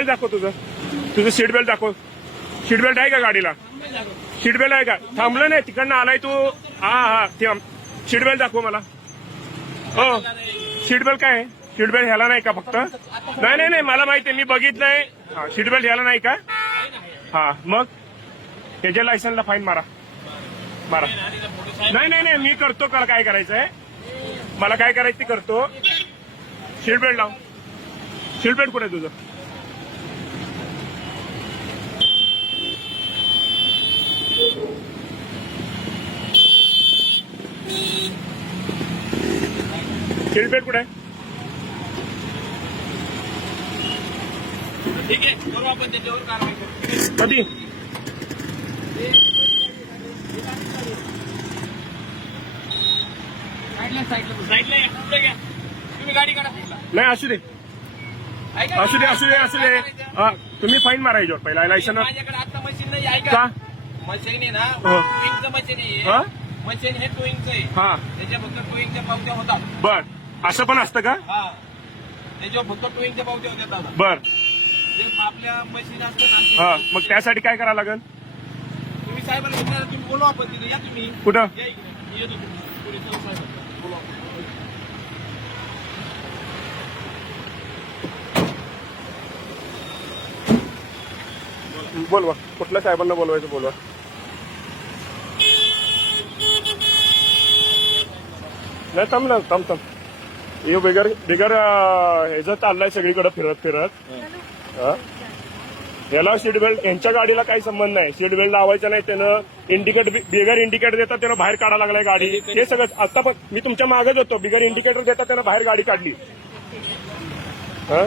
Belt दाखव तुझं seat belt दाखव. सीट बेल्ट आहे का गाडीला? सीट बेल्ट आहे का? थांबलं नाही तिकडनं आलाय तू. हा सीट बेल्ट दाखव मला. हो सीट बेल्ट काय आहे? सीट बेल्ट ह्याला नाही का फक्त? नाही मला माहिती आहे, मी बघितलंय. हा सीट बेल्ट ह्याला नाही का? हा मग त्याच्या लायसन्सला फाईन मारा. नाही मी करतो. काय करायचंय मला, काय करायचं ते करतो. सीट बेल्ट लाव. सीट बेल्ट कुठे आहे तुझं? सीट बेल्ट कुठे आहे? ठीक आहे, करू आपण त्याच्यावर कारवाई करू. कधी? साईडला या, पुढे घ्या. तुम्ही गाडी काढा साईडला. नाही असू दे. हा तुम्ही फाईन मारायचं पहिला लायसन. माझ्याकडे आता मशीन नाही आहे का? का? मशीन आहे ना, टोईंगचं मशीन हा? आहे. मशीन हे टोईंगचं आहे. हा त्याच्या फक्त टोईंगच्या पावत्या होतात. बर असं पण असतं का? हा त्याच्यावर फक्त टोईंगच्या पावत्या होत्या दादा. बर जे आपल्या मशीन असतं हा ना, मग त्यासाठी काय करावं लागेल? तुम्ही साहेबांना विचारा, तुम्ही बोलवा आपण तिथे या. तुम्ही कुठं? या इकडे. मी येतो तुम्ही. पोलीस साहेबांना बोलवा. बोलवा. कुठल्या साहेबांना बोलवायचं बोलवा. नाही थांब. हे बिगर ह्याचं चाललंय सगळीकडे फिरत. हा? याला सीट बेल्ट, यांच्या गाडीला काही संबंध नाही. सीट बेल्ट लावायचा नाही. त्यानं बिगर इंडिकेटर देता त्यानं बाहेर काढा लागलाय गाडी. हे सगळं आता पण मी तुमच्या मागच होतो. बिगर इंडिकेटर देता त्यानं बाहेर गाडी काढली. हा